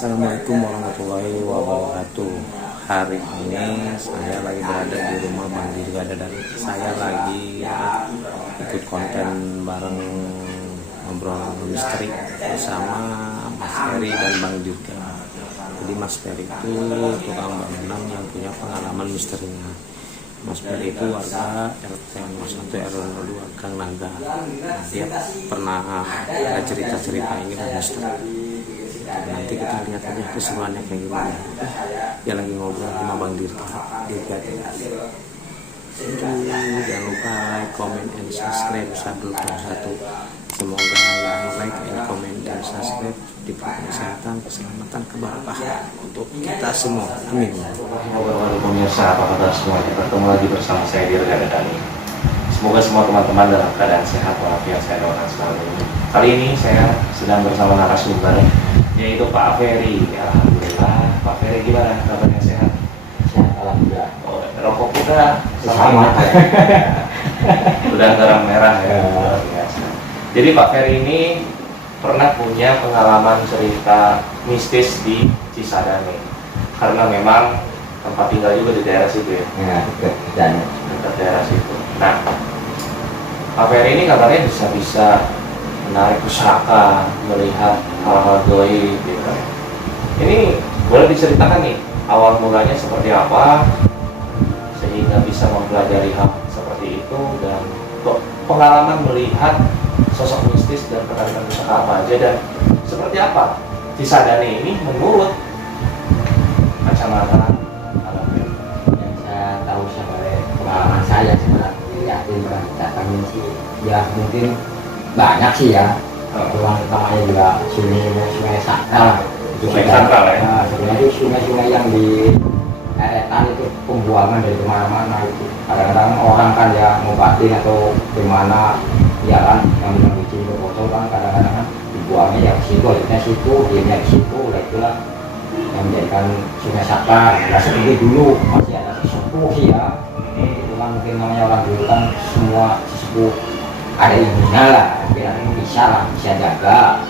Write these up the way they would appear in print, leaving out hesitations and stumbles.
Assalamualaikum warahmatullahi wabarakatuh. Hari ini saya lagi berada di rumah Bang Dirgada dan saya lagi ikut konten bareng ngobrol misteri bersama Mas Ferry dan Bang Dirga. Jadi Mas Ferry itu tukang bangunan yang punya pengalaman misterinya. Mas Ferry itu warga RT 01 RW 02 Gang Naga. Dia pernah ada cerita-cerita ini dan misteri. Nanti kita lihat aja keseruannya kayak gimana. Dia lagi ngobrol sama Bang Dirga. Jangan lupa like, comment, and subscribe. Satu. Semoga yang like, and comment, dan subscribe diberi kesehatan, keselamatan, keberkahan untuk kita semua. Amin. Halo pemirsa, apa kabar semua? Bertemu lagi bersama saya Dirgada Dani. Semoga semua teman-teman dalam keadaan sehat walafiat, saya doakan selalu. Kali ini saya sedang bersama narasumber, yaitu Pak Ferry. Alhamdulillah, Pak Ferry gimana? Kabarnya sehat? Sehat, alhamdulillah. Oh, rokok kita sama. Udah garam merah ya. Luar biasa. Jadi Pak Ferry ini pernah punya pengalaman cerita mistis di Cisadane, karena memang tempat tinggal juga di daerah situ ya. Ya, Dekat daerah situ. Nah, Pak Ferry ini kabarnya bisa menarik pusaka, melihat hal-hal gaib gitu. Ini boleh diceritakan nih awal mulanya seperti apa sehingga bisa mempelajari hal seperti itu, dan pengalaman melihat sosok mistis dan penarikan pusaka apa aja, dan seperti apa Cisadane ini menurut kacamata Abang Ferry. yang saya tahu sebagai pengalaman saya sebenarnya yakin datangin sih ya mungkin banyak sih ya. Ruang utamanya juga sungai sakral. Sungai sakral ya. Nah, sebenarnya sungai-sungai yang di eretan itu pembuangan dari kemana-mana itu. Kadang-kadang orang kan ya ngobatin atau gimana ya kan yang bilang kucing berbotol kan kadang-kadang kan dibuangnya ya ke situ, akhirnya situ, diamnya di situ, itulah yang menjadikan sungai sakral. Nah, seperti dulu masih ada sesepuh sih ya. Itu kan mungkin namanya orang dulu kan semua sesepuh ada ilmunya lah, kira-kira bisa jaga.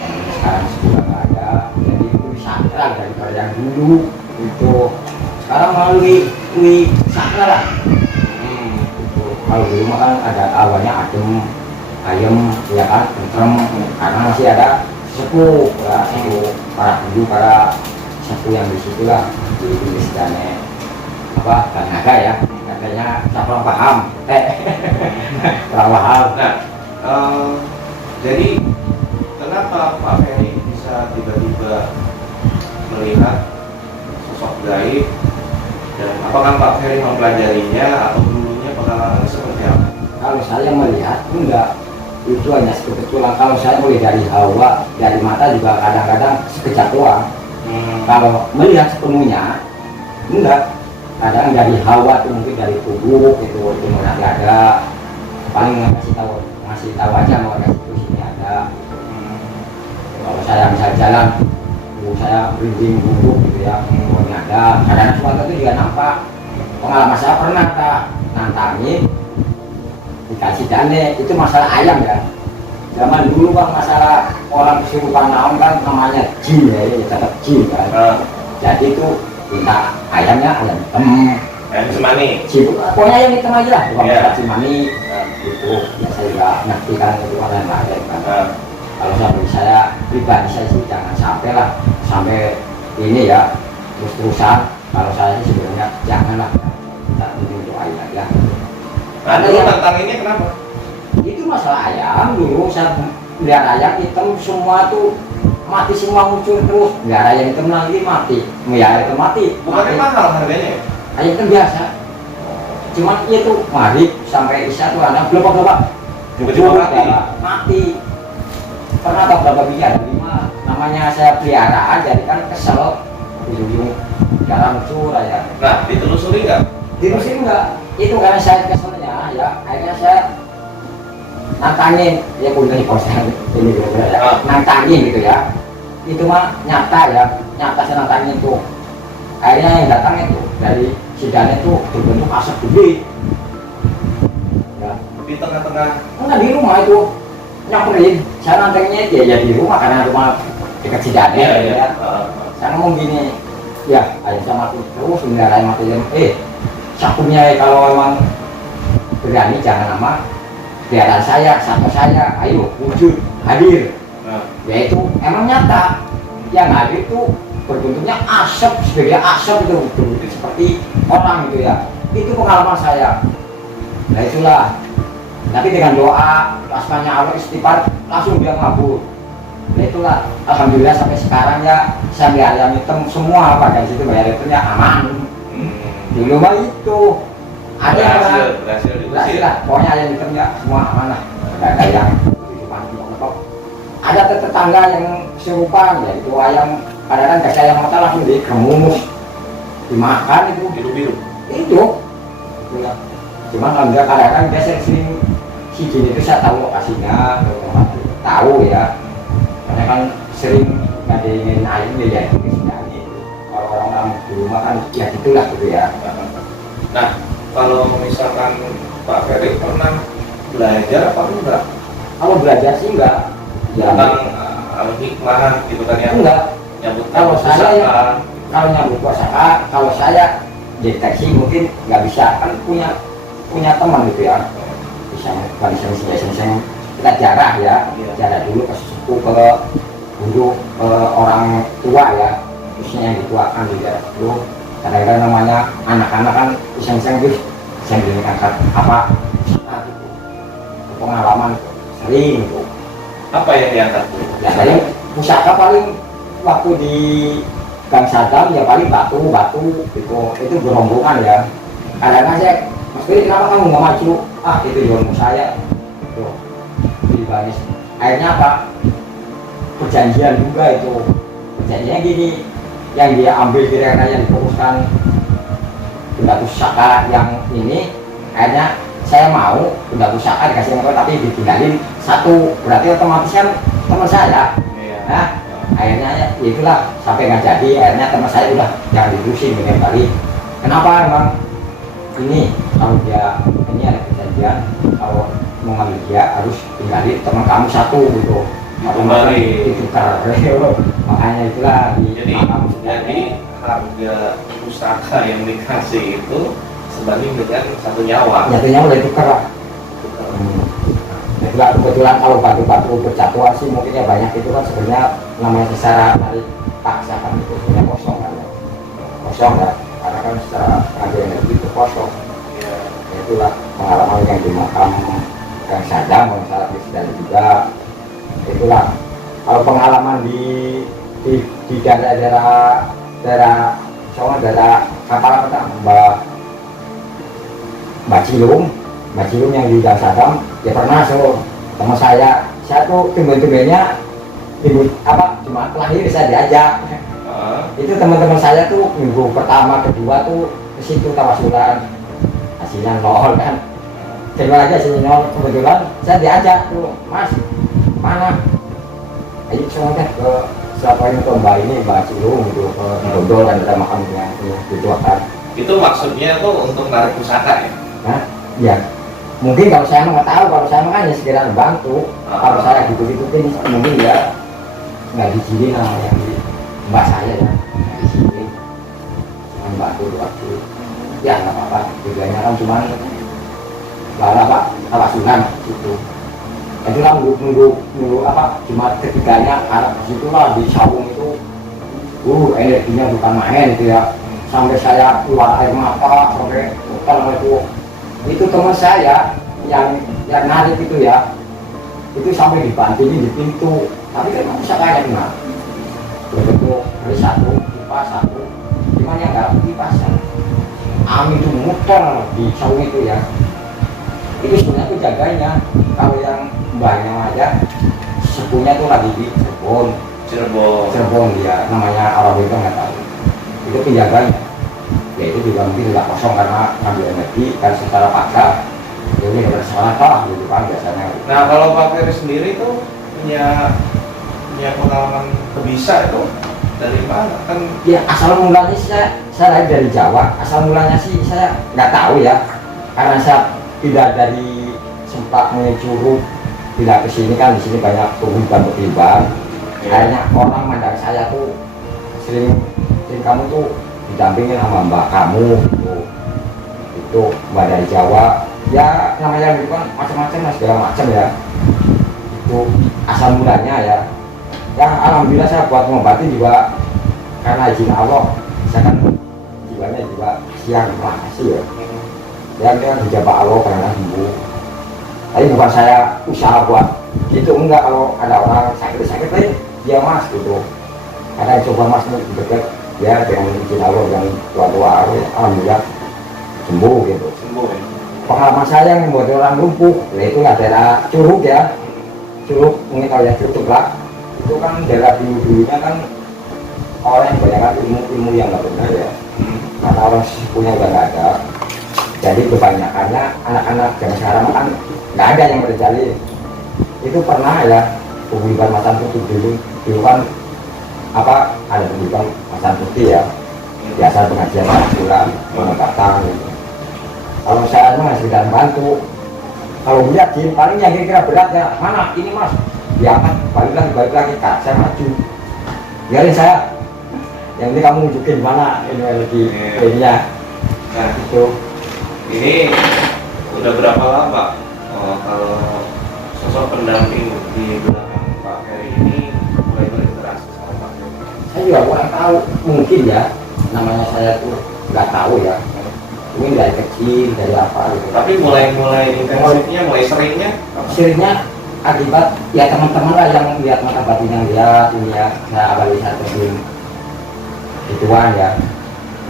Yang sekarang sudah nggak ada, jadi itu sakral daripada yang dulu itu. Sekarang melalui sakral lah. Itu kalau dulu mah kan ada awalnya adem, ayem, ya kan, tentrem, karena masih ada sepuh, ya, sepuh para dulu para sepuh yang di situ lah di Cisadane apa Gang Naga ya. Katanya saya kurang paham. Kurang paham. Nah, jadi kenapa Pak Ferry bisa tiba-tiba melihat sosok gaib, dan apakah Pak Ferry mempelajarinya atau dulunya pengalamannya seperti apa? Kalau saya melihat enggak, itu hanya kebetulan. Kalau saya melihat dari hawa, dari mata juga kadang-kadang sekejap doang. Kalau melihat sepenuhnya enggak. Kadang dari hawa itu mungkin dari tubuh itu melihat ada, paling ngasih tahu aja mau ada situ sini ada. Kalau saya bisa jalan, saya merinding bubuk gitu ya, ini ada. Kadang suatu itu juga nampak. Pengalaman saya pernah nantangin dikasih dane, itu masalah ayam ya. Zaman dulu kan masalah orang kesurupan naon kan namanya jin ya, tetap jin kan. Jadi itu minta ayamnya ayam hitam, Ayam semani. pokoknya ayam hitam aja lah, bukan cimani gitu. Ya saya juga ngerti kan itu orang lain kan. Kalau saya pribadi saya sih jangan sampai lah sampai ini ya terus-terusan. Kalau saya sih sebenarnya janganlah, kita untuk ayam aja. Nah, dulu tantanginnya kenapa? Itu masalah ayam. Dulu saya lihat ayam hitam semua tuh mati semua, muncul terus. Nggak ayam hitam lagi mati, ya itu mati. Bukannya mahal harganya? Ayam hitam biasa. Cuman itu maghrib sampai isya tuh ada gelap-gelap. Mati. Pernah tak berapa biji? Ada 5. Namanya saya pelihara, jadi kan kesel. Ujung-ujung jalan muncul aja. Nah, ditelusuri nggak? Ditelusuri enggak? Itu karena saya keselnya ya. Akhirnya saya nantangin, ya punya konsen ini gitu ya, nantangin gitu ya. Itu mah nyata ya, nyata saya nantangin itu. Akhirnya yang datang itu dari Cisadane itu berbentuk asap gede ya. Di tengah-tengah. Di rumah itu nyamperin, saya nantangnya ya di rumah karena rumah dekat Cidaden Iya, iya. ya. Saya ngomong gini, ya ayam saya mati terus, benar ayam mati sapunya kalau memang berani jangan lama kelihatan saya, satu saya, ayo wujud hadir. Yaitu emang nyata yang hadir itu berbentuknya asap, sebagai asap itu berbentuk seperti orang gitu ya. Itu pengalaman saya. Nah itulah. Tapi dengan doa, rasanya Allah istighfar, langsung dia ngabur. Nah itulah, alhamdulillah sampai sekarang ya saya ayam hitam semua apa dari situ bayar hitamnya aman. Dulu mah itu ada yang berhasil lah, pokoknya ayam hitamnya semua aman lah. Nggak ada yang kehidupan ada tetangga yang serupa ya itu ayam kadang-kadang kasih ayam mata langsung dikemus dimakan itu Biru-biru. itu ya. Cuman alhamdulillah kadang-kadang dia sering si jin itu saya tahu lokasinya tahu ya karena kan sering ngadengin ayam ya itu sebenarnya kalau orang-orang di rumah kan ya itulah gitu ya. Nah, kalau misalkan Pak Ferry pernah belajar apa enggak? Kalau belajar sih enggak ya, Tentang hikmah gitu kan ya? enggak. Nyambut Kalau saya ya, pusaka. kalau nyambut pusaka, kalau saya deteksi mungkin nggak bisa kan punya teman gitu ya bisa kita jarah ya jarah dulu ke suku ke guru orang tua ya khususnya yang dituakan di jarah dulu kadang-kadang namanya anak-anak kan iseng-iseng gitu saya angkat apa nah, gitu. Pengalaman sering gitu Apa yang diangkat? ya paling pusaka paling waktu di Gang Sadam ya paling batu gitu itu gerombongan ya kadang-kadang saya Mas Ferry kenapa kamu nggak maju itu ilmu saya tuh di Baris akhirnya apa perjanjian juga itu perjanjiannya gini yang dia ambil kira-kira yang difokuskan benda pusaka yang ini akhirnya saya mau benda pusaka dikasih yang tapi ditinggalin satu berarti otomatis kan teman saya nah akhirnya ya itulah sampai nggak jadi akhirnya teman saya udah jangan diterusin dengan kali kenapa emang ini kalau dia ini ada kejadian kalau mengambil dia harus tinggalin teman kamu satu gitu Kembali. itu makanya itulah Jadi harga pusaka yang dikasih itu sebanding dengan satu nyawa. nyatanya udah tukar itulah kebetulan kalau batu-batu berjatuhan sih mungkinnya banyak itu kan sebenarnya namanya secara dari paksa kan itu sebenarnya kosong kan ya karena kan secara ada energi itu kosong Ya. itulah pengalaman yang di makam yang Sadam salah dan juga itulah kalau pengalaman di daerah kapal apa Mbak Cilung yang di Gang Sadam ya pernah teman saya tuh tumben-tumbennya ibu cuma lahir saya diajak itu teman-teman saya tuh minggu pertama kedua tuh ke situ tawasulan hasilnya nol kan terima aja hasilnya nol kebetulan saya diajak tuh mas mana ayo semuanya ke siapa yang ke Mbak ini Mbak Cilung gitu ke Dodol dan ada makamnya gitu kan Itu maksudnya tuh untuk narik pusaka ya? nah ya mungkin kalau saya nggak tahu kalau saya kan ya sekedar bantu kalau saya gitu mungkin ya nggak dijilin sama yang di mbak saya ya nggak dijilin cuma bantu waktu ya nggak apa-apa tujuannya kan cuma lalu apa sunan gitu itu kan nunggu cuma ketiganya anak disitulah di sawung itu energinya bukan main gitu ya sampai saya keluar air mata sampai utang itu teman saya yang narik itu ya itu sampai dibanting di pintu tapi kan bisa kayak gimana begitu dari satu kipas satu gimana ya nggak kipasan angin itu muter di sawung itu ya itu sebenarnya penjaganya kalau yang mbaknya aja sepunya tuh lagi di Cirebon dia namanya orang itu nggak tahu itu penjaganya ya itu juga mungkin tidak kosong karena ngambil energi dan secara paksa ini bersalah lah gitu kan biasanya. Nah kalau Pak Ferry sendiri tuh punya pengalaman kebisa itu dari mana kan? Ya asal mulanya saya lahir dari Jawa asal mulanya sih saya nggak tahu ya karena saya tidak dari sempat mencuru tidak kesini kan di sini banyak tumbuhan berkeliban Kayaknya orang mandang saya tuh sering kamu tuh didampingin sama mbak kamu gitu. Itu mbak dari Jawa ya, namanya gitu kan macam-macam lah, segala macam ya. Itu asal mulanya ya. Ya alhamdulillah saya buat mengobati juga karena izin Allah. Saya kan jiwanya juga siang, makasih ya. Ya kan dijabah Allah karena sembuh. Tapi bukan saya usaha buat gitu, enggak. Kalau ada orang sakit dia mas gitu, kadang coba mas deket ya dengan izin Allah yang tua-tua, alhamdulillah sembuh gitu. Sembuh ya. Pengalaman saya yang membuat orang lumpuh, ya itu nggak daerah Curug ya, Curug mungkin kalau ya Curug lah, itu kan daerah dulunya kan orang yang banyak ilmu yang nggak benar ya, karena orang punya udah nggak ada. Jadi kebanyakannya anak-anak zaman sekarang kan nggak ada yang berjali. Itu pernah ya pembukaan matan putih dulu kan apa, ada pembukaan matan putih ya, biasa pengajian bulan pengangkatan gitu. Kalau saya mah sekedar bantu. Kalau lihat jin paling yang kira-kira berat ya, mana ini mas diangkat, balik lagi kak, saya maju biarin saya, yang ini kamu nunjukin mana ini lagi ininya. Nah Itu ini udah berapa lama kalau sosok pendamping di belakang Pak Ferry ini mulai berinteraksi sama Pak Ferry? saya juga kurang tahu, mungkin ya namanya saya tuh nggak tahu ya, ini dari kecil dari apa gitu. Tapi mulai intensifnya, mulai Seringnya akibat ya teman-teman lah yang lihat mata batin, yang lihat ini ya, saya balik satu tim ituan ya,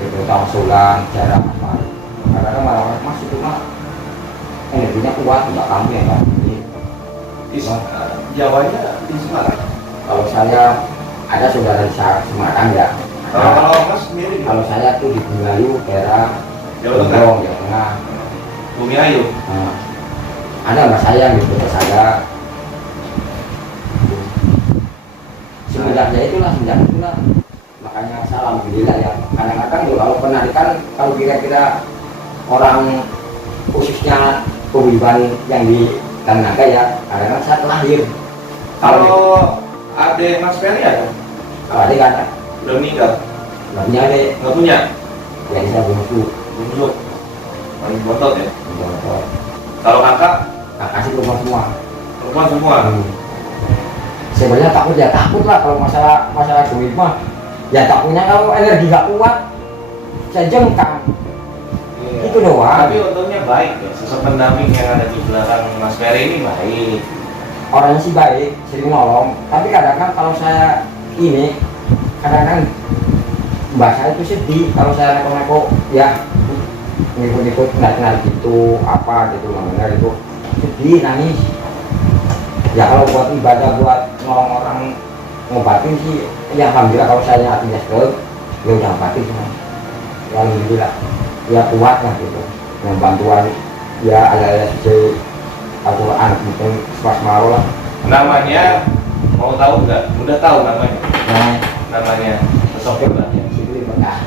itu tausulan cara apa, kadang-kadang malah mas itu mah energinya kuat, mbak kamu ya mbak ini. di Jawanya di Semarang. Kalau saya ada saudara di Semarang ya. Kalau Mas sendiri Kalau saya tuh di Bungayu, daerah Jawa Tengah. Jawa Tengah. Bumi Ayu. Nah, ada mbak saya gitu ke saya. Semenjak itulah, makanya saya alhamdulillah ya. Kadang-kadang tuh kalau penarikan, kalau kira-kira orang khususnya pembimbing yang di Naga ya, kadang-kadang saya terlahir. Kalau adek Mas Ferry ada? Kalau adik kan, Udah meninggal? nggak punya adik, Nggak punya? ya bisa bungsu. Bungsu. Paling botot ya? Kalau kakak? Kakak sih perempuan semua. Perempuan semua? Sebenarnya takut lah kalau masalah duit mah. Ya takutnya kalau energi gak kuat, saya jengkang. Iya. Itu doang. Tapi untungnya baik ya, sosok pendamping yang ada di belakang Mas Ferry ini baik. Orangnya sih baik, sering nolong. Tapi kadang-kadang kalau saya ini, kadang-kadang mbak saya itu sedih kalau saya neko-neko ya ngikut-ngikut nggak gitu apa gitu, nggak benar itu sedih, nangis. Ya kalau buat ibadah, buat nolong orang, ngobatin sih ya alhamdulillah. Kalau saya hatinya sedih ya udah ngobatin semua ya alhamdulillah, ya kuat lah gitu dengan bantuan ya ada sisi Al-Quran mungkin swasmaro lah. Namanya mau tahu nggak? Udah tahu namanya? Nah, Namanya sosoknya Mbak? itu bekas.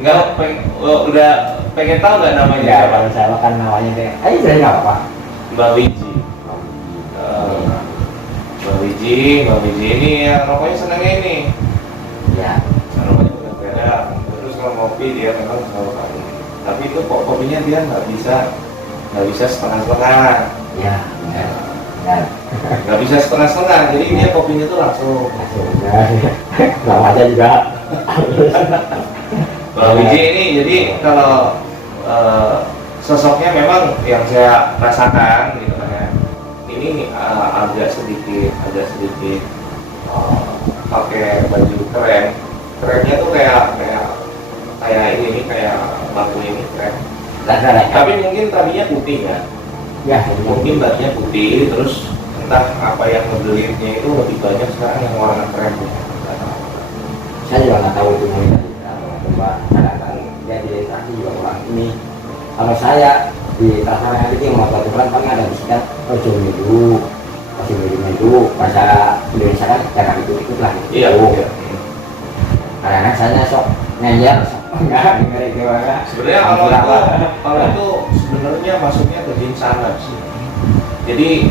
Enggak, udah pengen tahu nggak namanya? Ya kalau saya makan namanya deh, jadi nggak apa-apa. Mbak Wiji. Mbak Wiji ini ya rokoknya senangnya ini. Ya, Rokoknya udah beda. Terus kalau ngopi dia memang selalu kali. Tapi itu kok kopinya dia nggak bisa setengah-setengah. ya, benar. Nggak bisa setengah-setengah. Jadi dia kopinya tuh langsung. Namanya juga. Mbak Wiji ini jadi kalau sosoknya memang yang saya rasakan gitu kan ya, ini agak sedikit pakai baju kerennya tuh kayak ini kayak batu ini keren. Tapi mungkin tadinya putih ya, Ya, mungkin tadinya putih terus entah apa yang ngedelirnya itu lebih banyak sekarang yang warna krem. saya juga nggak tahu itu mulai dari coba kadang-kadang dia di interaksi juga orang ini. Kalau saya di tataran itu yang mau satu bulan paling ada di sekitar ojo minggu, masih minggu bahasa Indonesia kan cara itu lah. Iya. Kadang-kadang saya sok ngeyel, sok enggak dengerin gimana. Sebenarnya kalau itu sebenarnya masuknya ke jin sanat sih. Jadi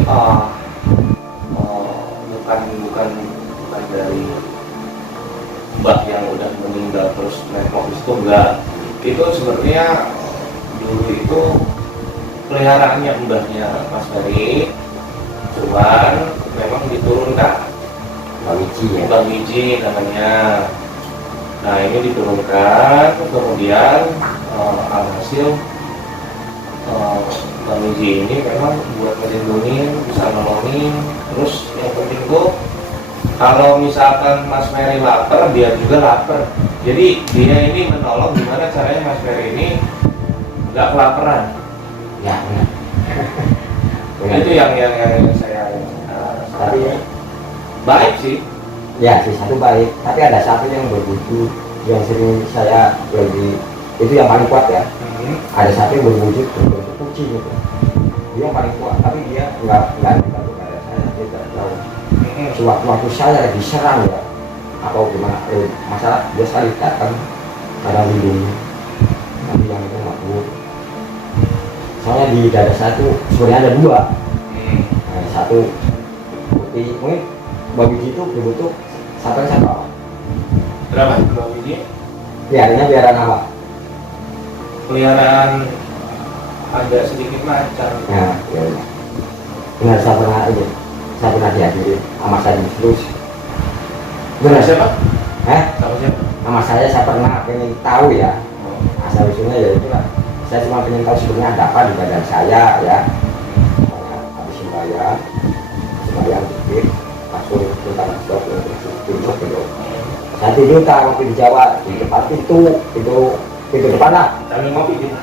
bukan dari mbak yang udah meninggal terus nengok itu enggak. Itu sebenarnya dulu itu peliharaannya mbahnya Mas Ferry, cuman memang diturunkan Bang Iji ya. Bang Iji namanya. Nah ini diturunkan, kemudian alhasil Bang Iji ini memang buat melindungi, bisa nolongin. Terus yang penting tuh kalau misalkan Mas Ferry lapar, dia juga lapar. Jadi dia ini menolong gimana caranya Mas Ferry ini nggak kelaparan. Ya benar. Itu yang saya Tapi baik sih. ya si satu baik, tapi ada satu yang berwujud yang sering saya lagi, itu yang paling kuat ya. Ada satu yang berwujud berbentuk kucing gitu. Dia yang paling kuat, tapi dia nggak dekat kepada saya, dia tidak tahu. Sewaktu-waktu saya diserang ya, atau gimana, masalah dia sekali datang pada lindungi, tapi yang itu nggak tahu. Soalnya di dada saya tuh sebenarnya ada dua, satu putih, mungkin Bang Iji itu berbentuk sampai apa? Berapa Bang Iji? Biaran apa? Peliharaan agak sedikit macan. Ya, ya. Benar, saya pernah dihadiri sama saya terus. Sama siapa? Sama siapa? Sama saya pernah pengen tahu ya. Asal usulnya ya itulah. Saya cuma pengen tahu sebenarnya ada apa di badan saya ya. Habis sembahyang dikit, langsung tentang stop untuk gitu. Saya tidur waktu di Jawa di depan pintu depan lah. Sambil ngopi gitu.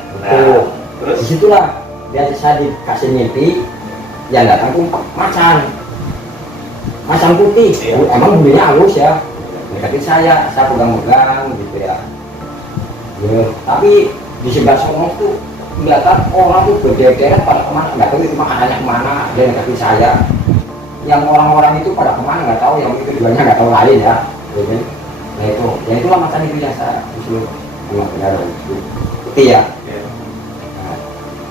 Terus disitulah dia saya dikasih mimpi yang datang tuh macan putih. Emang bulunya halus ya, mendekati saya pegang-pegang gitu ya. Tapi di sebelah sono tuh kelihatan orang tuh berderet-deret pada kemana, nggak tahu itu makanannya kemana, dia mendekati saya. Yang orang-orang itu pada kemana nggak tahu, yang itu keduanya nggak tahu lain ya. Nah itu, ya itulah macan itu yang saya usul. Memang benar itu putih ya.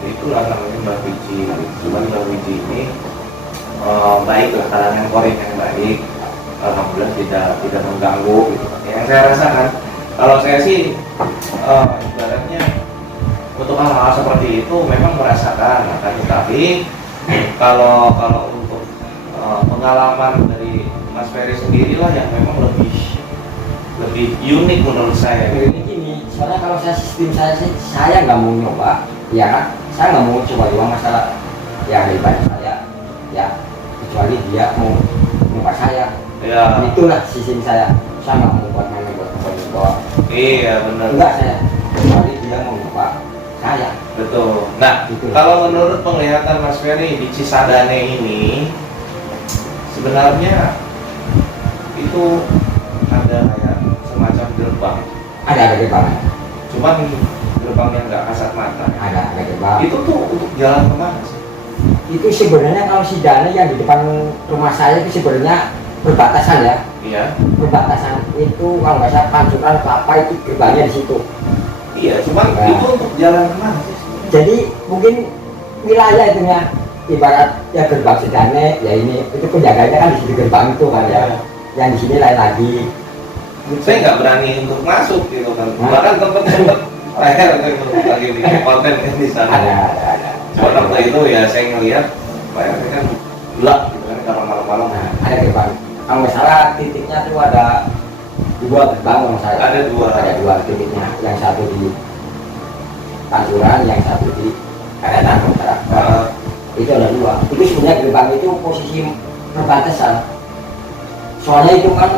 Itulah namanya Mbak Wiji. Cuman Mbak Wiji ini baiklah, kalangan korek yang baik. Alhamdulillah tidak mengganggu gitu. Yang saya rasakan, kalau saya sih ibaratnya untuk hal-hal seperti itu memang merasakan, tapi kalau untuk pengalaman dari Mas Ferry sendirilah yang memang lebih unik menurut saya. Ini gini, soalnya kalau sistem saya nggak mau nyoba, ya kan? Saya nggak mau coba doang masalah yang daripada saya, ya kecuali dia mau nyoba saya. Ya. Itulah sistem saya. Saya nggak mau buat main buat doang. Iya benar. Enggak saya, kecuali dia mau nyoba saya. Betul. Nah, gitu. Kalau menurut penglihatan Mas Ferry di Cisadane ini, sebenarnya itu ada kayak semacam gerbang. Ada gerbang. Cuman gerbang yang nggak kasat mata. Ada gerbang. Itu tuh untuk jalan kemana sih? Itu sebenarnya kalau si Dana yang di depan rumah saya itu sebenarnya perbatasan ya. Iya. Perbatasan itu kalau nggak salah Pancuran Kelapa itu gerbangnya di situ. Iya, cuman Nah. itu untuk jalan kemana sih? Jadi mungkin wilayah itu ya, ibarat ya gerbang Sedane ya ini itu penjaganya kan di sini gerbang itu kan ya. Yang di sini lain lagi. Saya nggak berani untuk masuk gitu kan. Bahkan tempat leher itu lagi bikin konten kan di sana. Ada. Cuma waktu itu ya saya ngeliat lehernya kan gelap gitu kan kalau malam-malam. Nah, ada gerbang. Kalau nggak salah titiknya tuh ada dua gerbang kalau saya. Ada dua titiknya. Yang satu di Pancuran, yang satu di Karetan Utara. Itu ada dua. Itu sebenarnya gerbang itu posisi perbatasan. Soalnya itu kan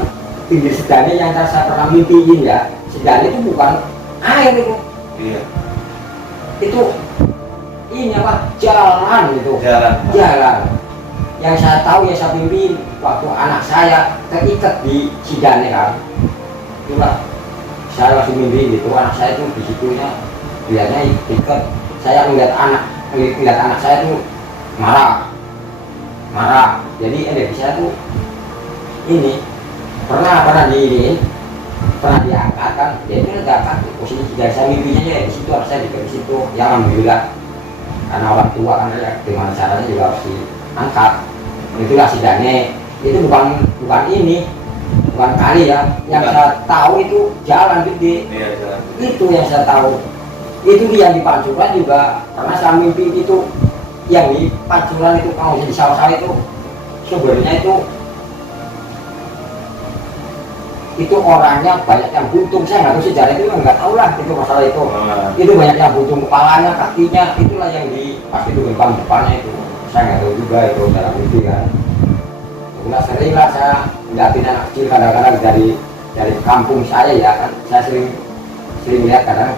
pinggir Sedane yang saya pernah mimpiin ya. Sedane itu bukan air itu. Iya. Itu ini apa? Jalan itu. Jalan. Yang saya tahu ya saya mimpiin waktu anak saya terikat di Sidane kan. Itulah saya masih mimpi gitu, anak saya tuh di situnya lihatnya ikat. Saya melihat anak saya tuh marah. Jadi energi saya tuh ini pernah diangkat kan, dia itu diangkat posisi dari saya mimpinya ya di situ, anak saya di situ. Ya alhamdulillah karena orang tua kan ya gimana caranya juga harus diangkat. Itulah Sidane itu bukan ini, bukan kali ya. Yang Bukan. saya tahu itu jalan gede. Iya, jalan. Itu yang saya tahu. Itu yang di Pancuran juga karena saya mimpi itu yang di Pancuran itu kalau di sawah-sawah itu sebenarnya itu orangnya banyak yang buntung. Saya nggak tahu sejarah itu, nggak tahu lah itu masalah itu. Itu banyak yang buntung kepalanya, kakinya, itulah yang di pasti itu gempang depannya itu. Saya nggak tahu juga itu dalam mimpi kan. Nah, sering lah saya ngeliatin anak kecil kadang-kadang dari kampung saya ya kan, saya sering lihat kadang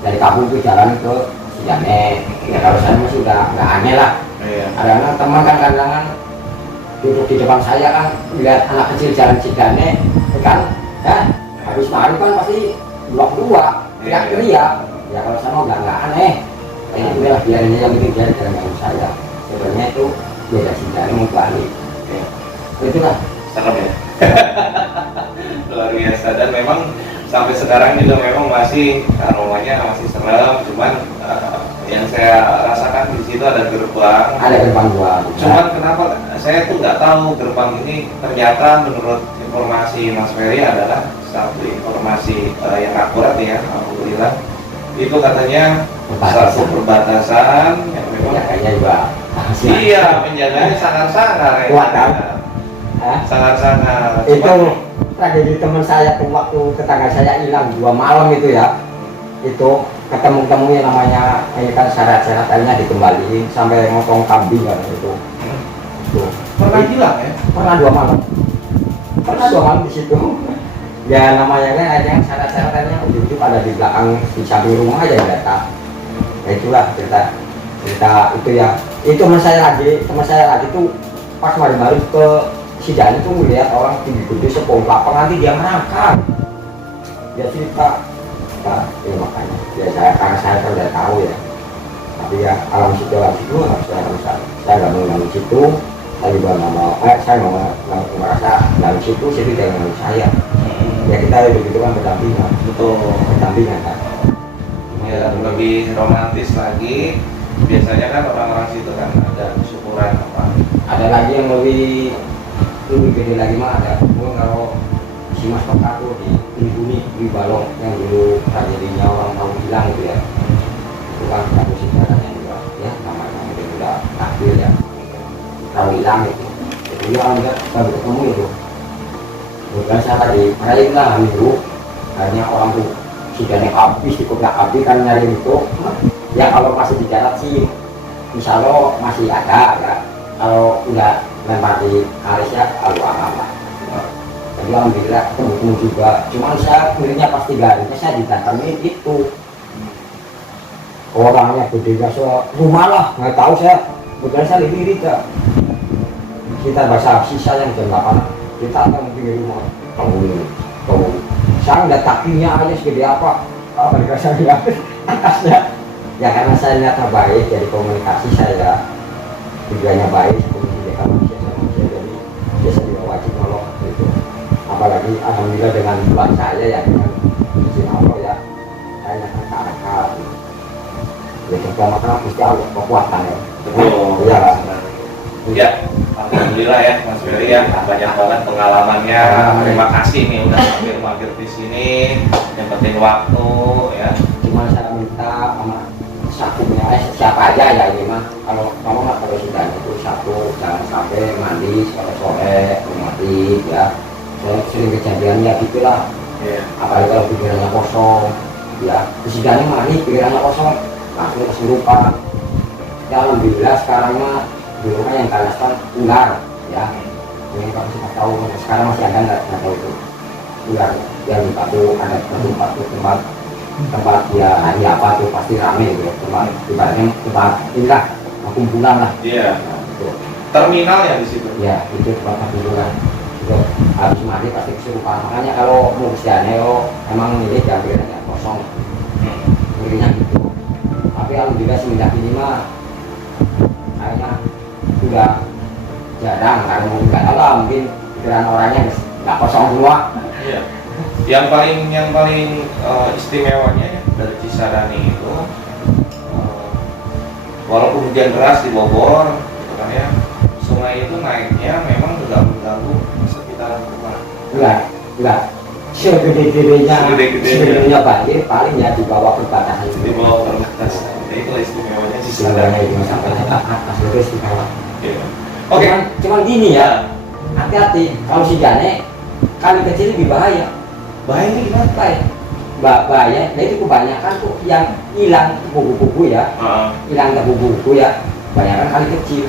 dari kampung itu jalan ke Cijane. Ya kalau saya masih udah nggak aneh lah. Iya. Kadang-kadang teman kan kadang-kadang duduk di depan saya kan lihat anak kecil jalan Cijane kan, ya habis maghrib kan pasti blok 2 teriak-teriak. Ya kalau saya mau nggak aneh. Ini udah biarin aja, penting dia jalan dengan saya. Sebenarnya itu beda Cijane mau balik. Iya. Itulah. Serem ya. Luar biasa, dan memang sampai sekarang juga memang masih aromanya masih serem, cuman yang saya rasakan di situ ada gerbang. Ada gerbang 2. Cuman kenapa saya tuh nggak tahu gerbang ini, ternyata menurut informasi Mas Ferry adalah satu informasi yang akurat ya, alhamdulillah. Itu katanya satu perbatasan yang memang Ya kayaknya juga. iya penjaganya sangar-sangar ya. Kuat kan? Hah? Sangar-sangar. Itu tragedi teman saya tuh waktu tetangga saya hilang 2 malam itu ya. Itu ketemu yang namanya ini kan syarat-syaratnya dikembaliin sampai ngotong kambing kan itu. Tuh. Pernah hilang ya? Pernah 2 malam. Pernah 2 malam di situ. Ya namanya kan ada yang syarat-syaratnya ujung-ujung ada di belakang di samping rumah aja data. Nah itulah cerita itu ya. Itu teman saya lagi tuh pas baru ke Cijane tuh melihat orang tinggi gede sepongklak nanti dia merangkak. Dia cerita, nah, ya makanya ya karena saya kan udah tahu ya. Tapi ya alam situ saya nggak mau dalam situ. Saya juga nggak mau, saya nggak merasa dalam situ jangan menurut saya. Ya kita begitu kan berdampingan. Betul. Berdampingan kan. Ya, lebih romantis lagi. Biasanya kan orang-orang situ kan ada syukuran apa. Ada lagi yang lebih gede lagi mah ada. Kalau si Mas Peka tuh di di Balong yang dulu tragedinya orang tahu hilang itu ya. Itu kan kasus sejarahnya juga ya, namanya itu udah takdir ya. Tahu hilang itu. Itu ya enggak baru ketemu itu. Bukan saya tadi meraih lah minggu. Akhirnya orang tuh sidangnya habis, ikutlah habis kan nyari itu. Ya kalau masih di darat sih, insya Allah masih ada ya. Kalau udah lempar di alis ya, kalau aman lah. Jadi alhamdulillah ketemu juga. Cuman saya akhirnya pas 3 hari saya didatangi itu orangnya gedenya rumah lah, nggak tahu saya. Bukan saya lebih ya. Kita bahasa sisa yang jam 8 kita akan di rumah. Tahu. Saya nggak takinya aja segede apa mereka saya lihat atasnya. Ya karena saya niatnya baik, jadi komunikasi saya tujuannya baik, seperti manusia jadi biasa juga wajib nolong gitu. Apalagi alhamdulillah dengan buat saya ya dengan izin Allah ya, saya nyatakan ke arah ya pertama kan mesti Allah kekuatan ya. Betul. Iya lah. Ya, alhamdulillah ya Mas Ferry ya, banyak banget pengalamannya. Terima kasih nih udah mampir di sini, nyempetin waktu ya. Cuma saya minta sama sakunya siapa aja ya ini mah, kalau kamu nggak perlu sudah itu satu, jangan sampai mandi sore mati ya. Saya sering kejadian ya gitulah. Apalagi kalau pikirannya kosong ya, kesidangnya mandi pikirannya kosong langsung kesurupan. Ya alhamdulillah sekarang mah di rumah yang kalasan ular ya, yang kalau kita tahu sekarang masih ada nggak tahu itu ular yang batu ada tempat ya hari apa tuh pasti rame gitu, tempat ibaratnya tempat inilah kumpulan lah. Iya. Nah, itu. Terminal ya di situ. Ya itu tempat kumpulan itu habis mandi pasti kesurupan. Makanya kalau mau kesiannya emang ini jambirnya yang kosong mungkinnya gitu. Tapi alhamdulillah semenjak ini mah kayaknya sudah jarang, karena nggak tahu lah mungkin pikiran orangnya nggak kosong semua. Iya. Yang paling istimewanya ya, dari Cisadane itu walaupun hujan deras di Bogor gitu kan ya, sungai itu naiknya memang juga enggak segede-gedenya banjir paling ya di bawah perbatasan Di bawah perbatasan. Nah, itulah istimewanya di sini. sebenarnya itu sampai atas itu istimewa. Iya. Oke. Cuman gini ya, hati-hati kalau si Jane kali kecil lebih bahaya. Bahaya ini gimana? Bahaya, nah itu kebanyakan tuh yang hilang buku-buku ya, hilang buku-buku ya, kebanyakan kali kecil.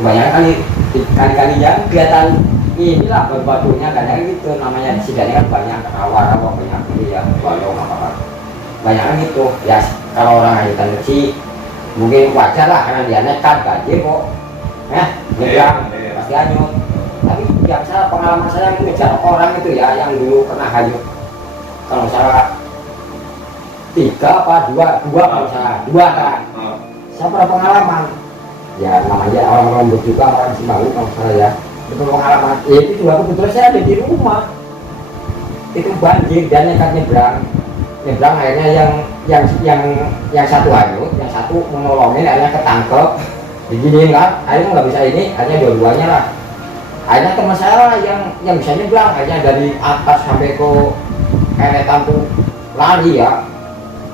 Kebanyakan kali-kali yang kelihatan inilah batu-batunya kadang gitu, namanya di sini kan banyak rawa-rawa banyak ini ya, balong apa-apa. Banyakan gitu ya, kalau orang hitam kecil mungkin wajar lah karena dia nekat banjir kok, nyebrang pasti hanyut. Tapi biasa pengalaman saya mengejar orang itu ya yang dulu pernah hanyut. Kalau salah 3 apa 2 kalau salah 2 kan. Saya pernah pengalaman. Ya namanya orang-orang juga orang Simalu kalau salah ya. Itu pengalaman. Ya itu juga kebetulan saya ada di rumah. Itu banjir dan nekat nyebrang akhirnya yang satu hanyut, yang satu menolongin akhirnya ketangkep. Diginiin kan, akhirnya nggak bisa ini, akhirnya dua-duanya lah. Akhirnya teman saya yang bisa nyebrang, akhirnya dari atas sampai ke eretan tuh lari ya,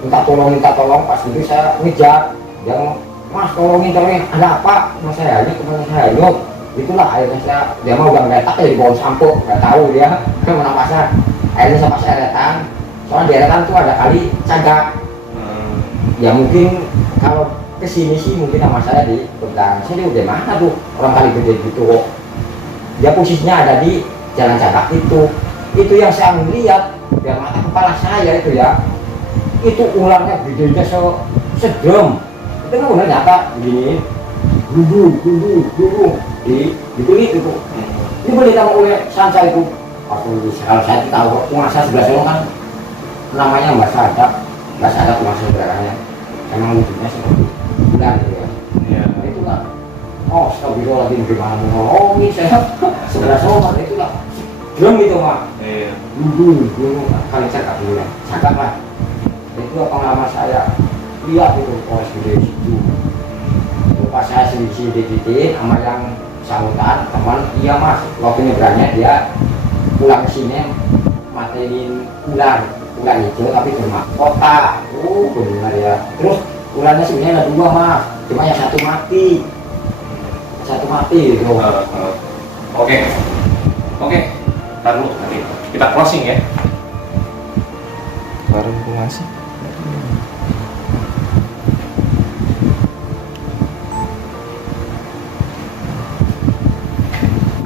minta tolong, pas itu saya ngejar, yang mas tolongin, ada apa? Mas saya hanyut, teman saya hanyut. Itulah akhirnya dia mau udah ngetak ya di bawah sampo, nggak tahu dia mana pasar. Akhirnya saya pas eretan, soalnya di eretan tuh ada kali cagak. Ya mungkin kalau kesini sih mungkin sama saya di belakang saya udah mana tuh orang kali gede gitu kok. Dia posisinya ada di jalan cagak itu yang saya lihat biar mata kepala saya itu ya, itu ularnya gedenya sedem, itu kan ular nyata begini dulu di kulit itu. Ini boleh tahu oleh sansa itu kalau saya tahu penguasa sebelah sana kan namanya Mbak Sadap penguasa sebelahnya emang wujudnya seperti bulan gitu ya. Itulah astagfirullah lagi gimana ini saya sebelah soal itulah belum itu mah dulu kali cakap dulu cakap lah itu pengalaman saya lihat itu polres gede situ pas saya sedikit sama yang sambutan teman iya mas waktu nyebrangnya dia pulang ke sini materin ular hijau tapi cuma kota benar ya. Terus ularnya sebenarnya ada 2 mas, cuma yang satu mati gitu. Oke, ntar dulu nanti kita closing ya. Baru pengasih.